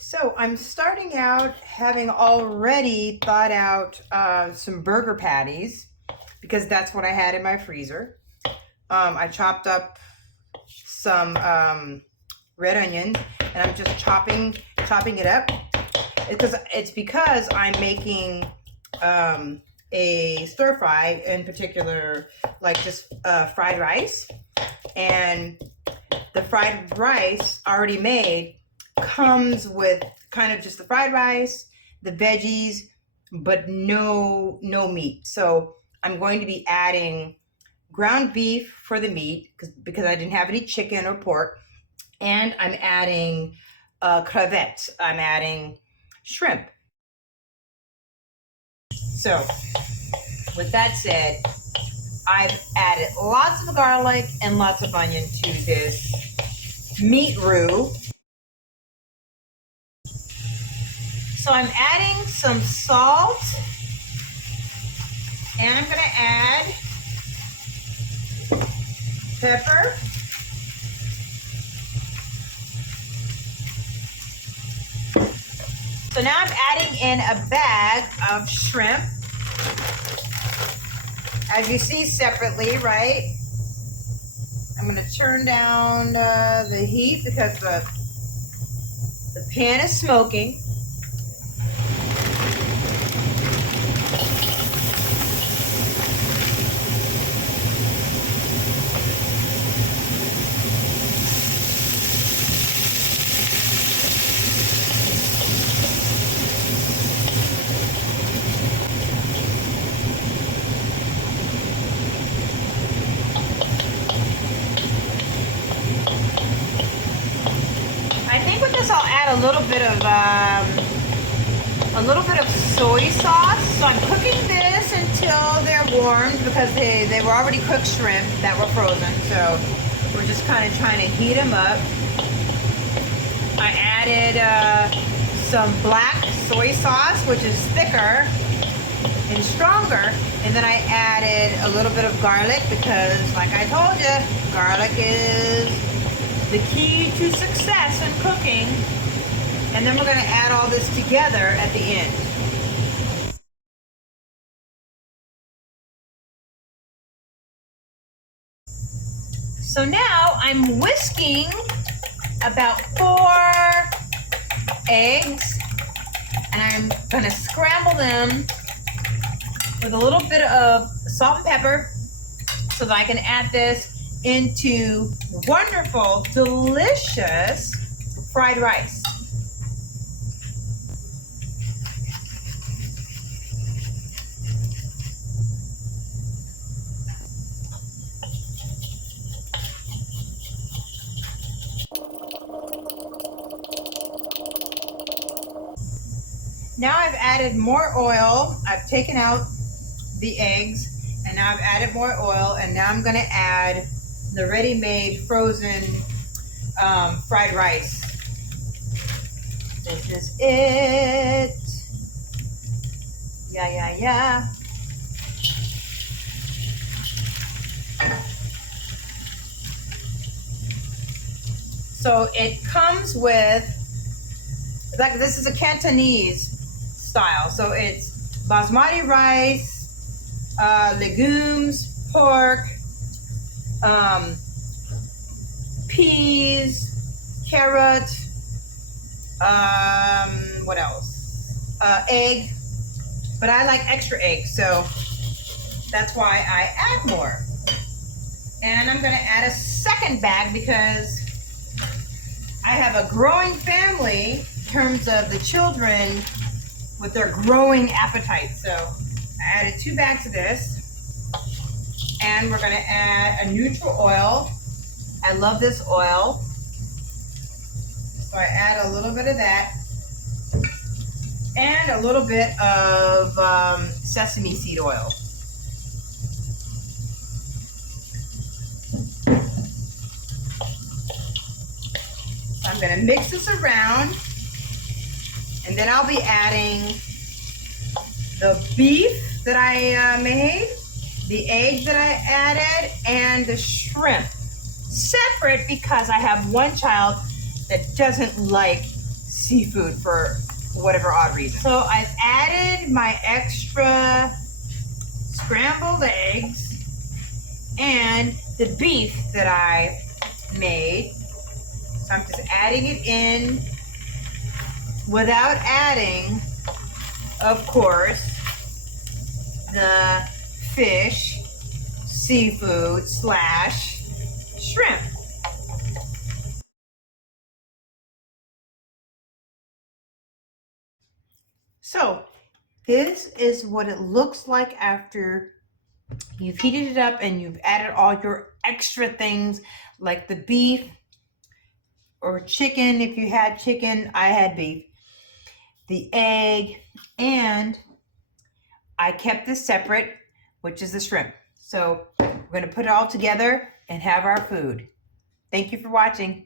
So I'm starting out having already thought out some burger patties because that's what I had in my freezer. I chopped up some red onions and I'm just chopping it up. It's because I'm making a stir fry, in particular, like just fried rice, and the fried rice already made comes with kind of just the fried rice, the veggies, but no meat. So I'm going to be adding ground beef for the meat because I didn't have any chicken or pork, and I'm adding crevettes. I'm adding shrimp. So with that said, I've added lots of garlic and lots of onion to this meat roux. So I'm adding some salt, and I'm going to add pepper, so now I'm adding in a bag of shrimp, as you see separately, right? I'm going to turn down the heat because the pan is smoking. I think with this I'll add a little bit of soy sauce. So I'm cooking this until they're warmed because they were already cooked shrimp that were frozen. So we're just kind of trying to heat them up. I added some black soy sauce, which is thicker and stronger, and then I added a little bit of garlic because, like I told you, garlic is the key to success in cooking. And then we're going to add all this together at the end. So now I'm whisking about 4 eggs, and I'm going to scramble them with a little bit of salt and pepper so that I can add this into wonderful, delicious fried rice. Now I've added more oil. I've taken out the eggs, and now I've added more oil, and now I'm going to add the ready-made frozen fried rice. This is it. Yeah. So it comes with, like, this is a Cantonese style. So it's basmati rice, legumes, pork, peas, carrot, what else? Egg, but I like extra egg, so that's why I add more. And I'm gonna add a second bag because I have a growing family in terms of the children with their growing appetite. So I added 2 bags of this, and we're gonna add a neutral oil. I love this oil, so I add a little bit of that and a little bit of sesame seed oil. So I'm gonna mix this around, and then I'll be adding the beef that I made, the egg that I added, and the shrimp. Separate because I have one child that doesn't like seafood for whatever odd reason. So I've added my extra scrambled eggs and the beef that I made. So I'm just adding it in without adding, of course, the fish, seafood / shrimp. So this is what it looks like after you've heated it up and you've added all your extra things like the beef or chicken. If you had chicken, I had beef, the egg, and I kept this separate, which is the shrimp. So we're going to put it all together and have our food. Thank you for watching.